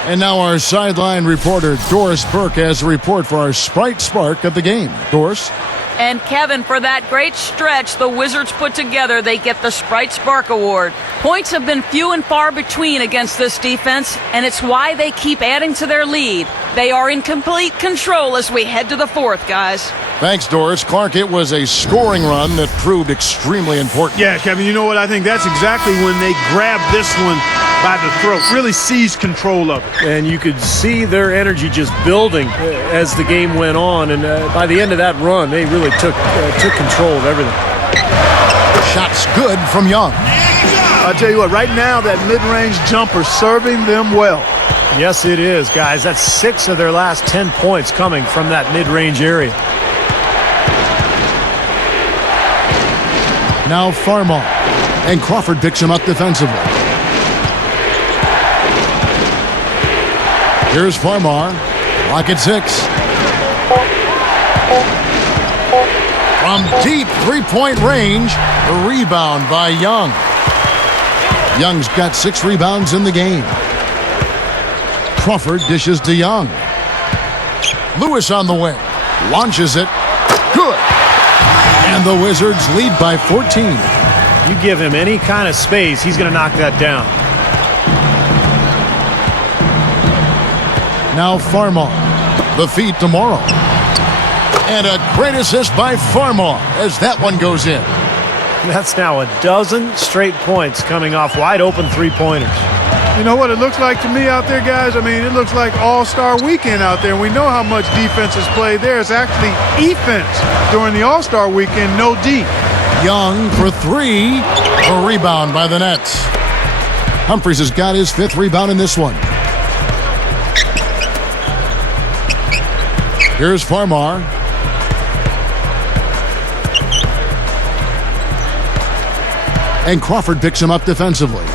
And now our sideline reporter, Doris Burke, has a report for our Sprite Spark of the game. Doris? And Kevin, for that great stretch the Wizards put together, they get the Sprite Spark Award. Points have been few and far between against this defense, and it's why they keep adding to their lead. They are in complete control as we head to the fourth, guys. Thanks, Doris. Clark, it was a scoring run that proved extremely important. Yeah, Kevin, you know what? I think that's exactly when they grabbed this one by the throat, really seized control of it. And you could see their energy just building as the game went on. And by the end of that run, they really took control of everything. Shots good from Young. I tell you what, right now that mid-range jumper serving them well. Yes, it is, guys. That's 6 of their last 10 points coming from that mid-range area. Now Farmar. And Crawford picks him up defensively. Here's Farmar. Lock at 6. From deep three-point range, the rebound by Young. Young's got 6 rebounds in the game. Crawford dishes to Young. Lewis on the wing. Launches it. Good. And the Wizards lead by 14. You give him any kind of space, he's going to knock that down. Now Farmar. The feed to Morrow. And a great assist by Farmar as that one goes in. That's now a dozen straight points coming off wide open three-pointers. You know what it looks like to me out there, guys? I mean, it looks like All-Star Weekend out there. We know how much defense is played there. It's actually offense during the All-Star Weekend, no D. Young for 3. A rebound by the Nets. Humphries has got his 5th rebound in this one. Here's Farmar. And Crawford picks him up defensively.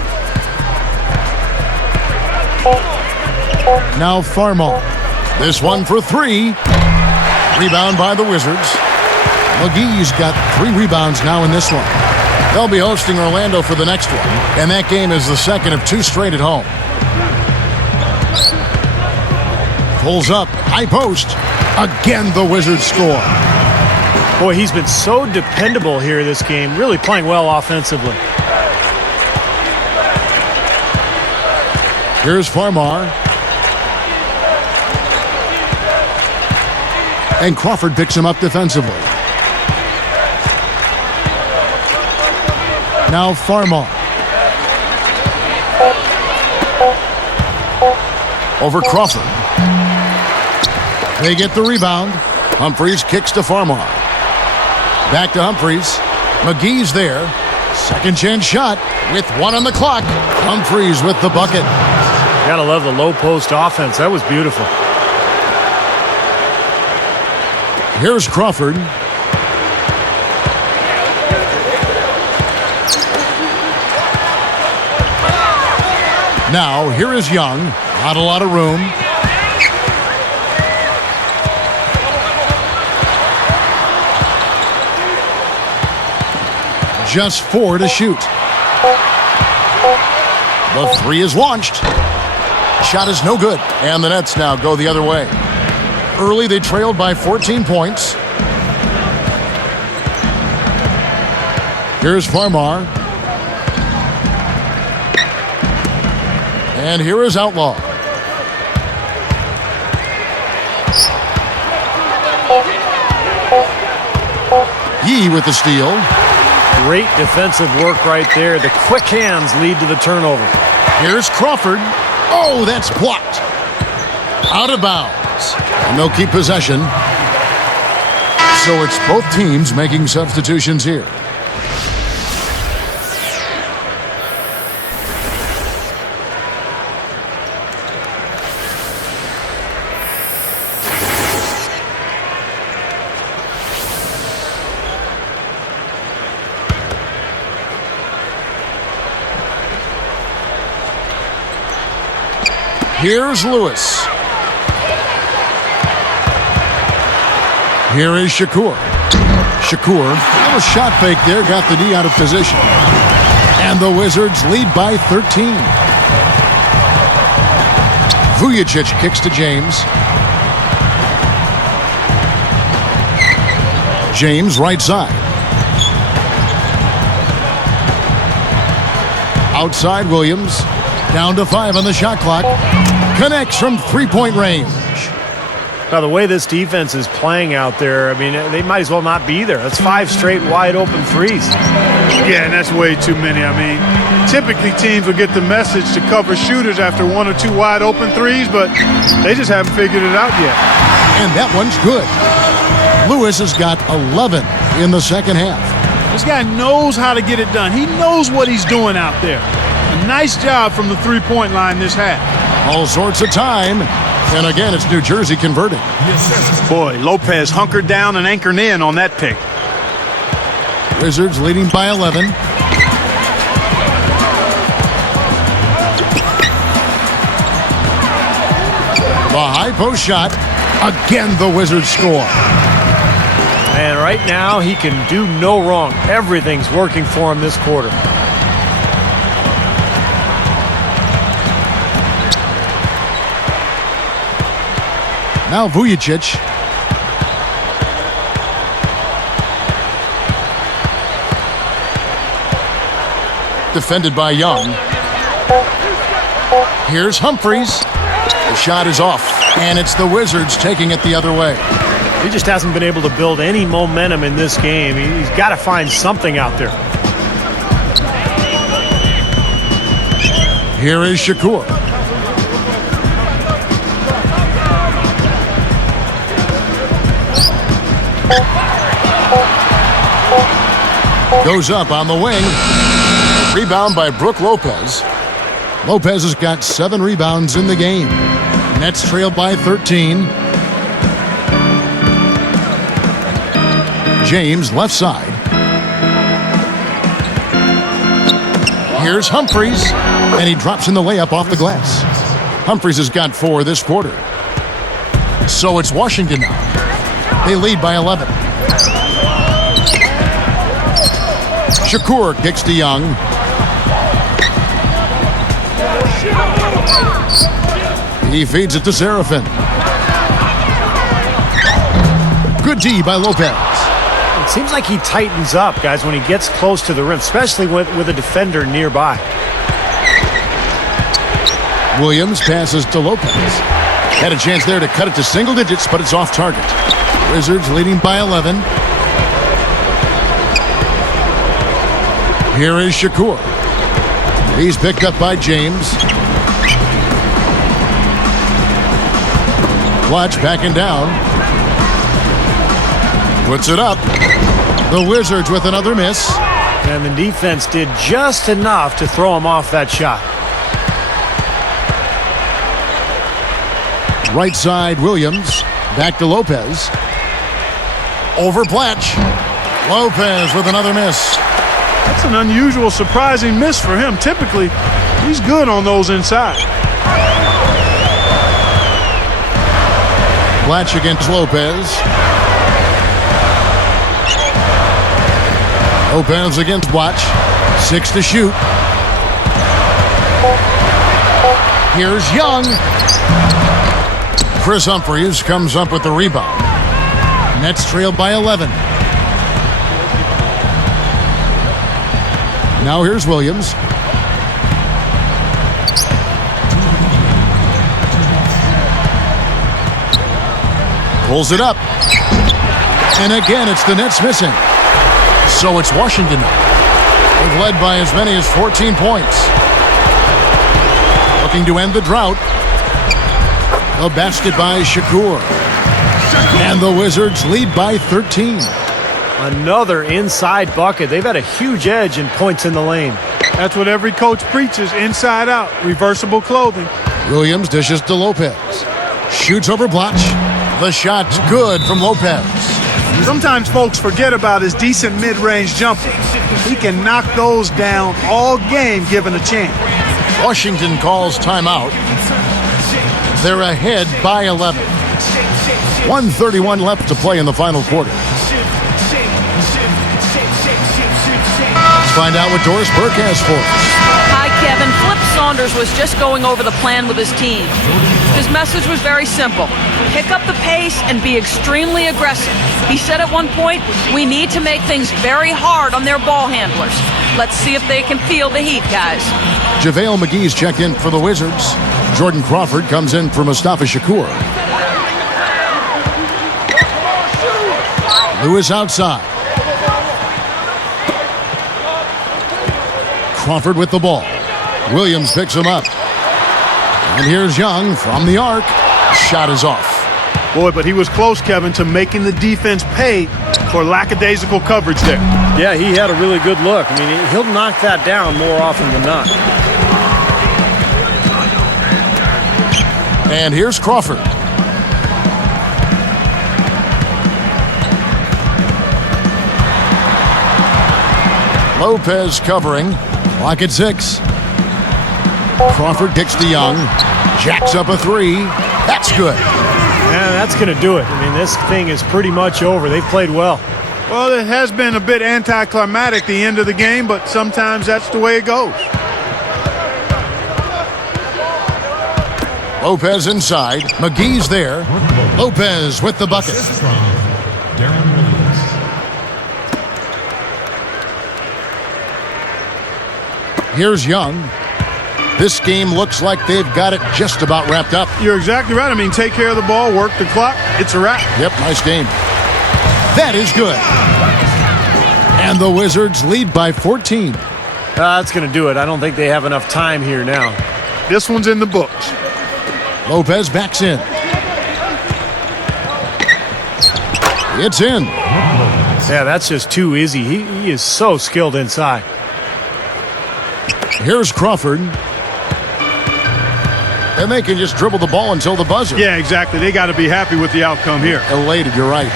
Now Farmar. This one for 3. Rebound by the Wizards. McGee's got 3 rebounds now in this one. They'll be hosting Orlando for the next one. And that game is the second of 2 straight at home. Pulls up. High post. Again, the Wizards score. Boy, he's been so dependable here this game, really playing well offensively. Here's Farmar. And Crawford picks him up defensively. Now Farmar. Over Crawford. They get the rebound. Humphries kicks to Farmar. Back to Humphries. McGee's there. Second chance shot with 1 on the clock. Humphries with the bucket. Gotta love the low post offense. That was beautiful. Here's Crawford. Now, here is Young. Not a lot of room. Just 4 to shoot. The 3 is launched. Shot is no good. And the Nets now go the other way. Early, they trailed by 14 points. Here's Farmar. And here is Outlaw. Yee with the steal. Great defensive work right there. The quick hands lead to the turnover. Here's Crawford. Oh, that's blocked. Out of bounds. And they'll keep possession. So it's both teams making substitutions here. Here's Lewis. Here is Shakur. Shakur, a little shot fake there, got the D out of position. And the Wizards lead by 13. Vujacic kicks to James. James right side. Outside Williams. Down to 5 on the shot clock. Connects from three-point range. Now, the way this defense is playing out there, I mean, they might as well not be there. That's 5 straight wide open threes. Yeah, and that's way too many. I mean, typically teams will get the message to cover shooters after 1 or 2 wide open threes, but they just haven't figured it out yet. And that one's good. Lewis has got 11 in the second half. This guy knows how to get it done. He knows what he's doing out there. A nice job from the three-point line this half. All sorts of time. And again, it's New Jersey converting. Boy, Lopez hunkered down and anchored in on that pick. Wizards leading by 11. The high post shot. Again, the Wizards score. And right now, he can do no wrong. Everything's working for him this quarter. Now Vujicic. Defended by Young. Here's Humphries. The shot is off, and it's the Wizards taking it the other way. He just hasn't been able to build any momentum in this game. He's got to find something out there. Here is Shakur. Goes up on the wing. Rebound by Brook Lopez. Lopez has got 7 rebounds in the game. Nets trailed by 13. James left side. Here's Humphries, and he drops in the layup off the glass. Humphries has got 4 this quarter. So it's Washington now. They lead by 11. Shakur kicks to Young. He feeds it to Seraphin. Good D by Lopez. It seems like he tightens up, guys, when he gets close to the rim, especially with a defender nearby. Williams passes to Lopez. Had a chance there to cut it to single digits, but it's off target. Wizards leading by 11. Here is Shakur. He's picked up by James. Clutch backing down. Puts it up. The Wizards with another miss. And the defense did just enough to throw him off that shot. Right side, Williams. Back to Lopez. Over Blatch. Lopez with another miss. That's an unusual, surprising miss for him. Typically, he's good on those inside. Blatch against Lopez. Lopez against Blatch. 6 to shoot. Here's Young. Chris Humphries comes up with the rebound. Nets trailed by 11. Now here's Williams. Pulls it up. And again, it's the Nets missing. So it's Washington now. They've led by as many as 14 points. Looking to end the drought. A basket by Shakur. And the Wizards lead by 13. Another inside bucket. They've had a huge edge in points in the lane. That's what every coach preaches, inside out, reversible clothing. Williams dishes to Lopez. Shoots over Blatch. The shot's good from Lopez. Sometimes folks forget about his decent mid-range jumper. He can knock those down all game given a chance. Washington calls timeout. They're ahead by 11. 1:31 left to play in the final quarter. Let's find out what Doris Burke has for us. Hi, Kevin. Flip song Saunders was just going over the plan with his team. His message was very simple. Pick up the pace and be extremely aggressive. He said at one point, we need to make things very hard on their ball handlers. Let's see if they can feel the heat, guys. JaVale McGee's checked in for the Wizards. Jordan Crawford comes in for Mustafa Shakur. Lewis outside. Crawford with the ball. Williams picks him up. And here's Young from the arc. Shot is off. Boy, but he was close, Kevin, to making the defense pay for lackadaisical coverage there. Yeah, he had a really good look. I mean, he'll knock that down more often than not. And here's Crawford. Lopez covering. Clock at 6. Crawford kicks to Young. Jacks up a 3. That's good. Yeah, that's going to do it. I mean, this thing is pretty much over. They've played well. Well, it has been a bit anticlimactic the end of the game, but sometimes that's the way it goes. Lopez inside. McGee's there. Lopez with the bucket. Assist from Darren Williams. Here's Young. This game looks like they've got it just about wrapped up. You're exactly right. I mean, take care of the ball, work the clock. It's a wrap. Yep, nice game. That is good. And the Wizards lead by 14. That's going to do it. I don't think they have enough time here now. This one's in the books. Lopez backs in. It's in. Yeah, that's just too easy. He is so skilled inside. Here's Crawford. And they can just dribble the ball until the buzzer. Yeah, exactly. They got to be happy with the outcome here. Elated, you're right.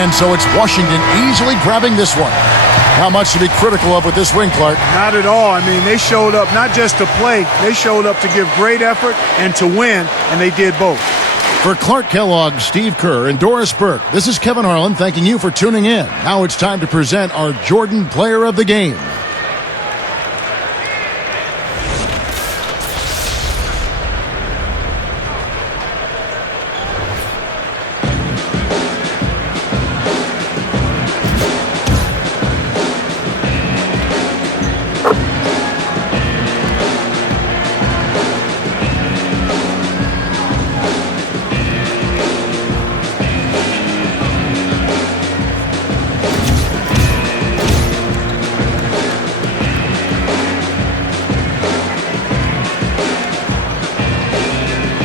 And so it's Washington easily grabbing this one. Not much to be critical of with this win, Clark. Not at all. I mean, they showed up not just to play, they showed up to give great effort and to win, and they did both. For Clark Kellogg, Steve Kerr, and Doris Burke, this is Kevin Harlan thanking you for tuning in. Now it's time to present our Jordan Player of the Game.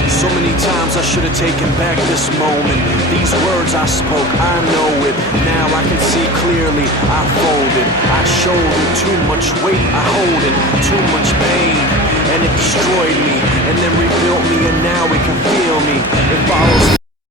So many times I should have taken back this moment. These words I spoke, I know it. Now I can see clearly. I folded, I shouldered too much weight. I hold it, too much pain, and it destroyed me, and then rebuilt me, and now it can feel me. It follows me.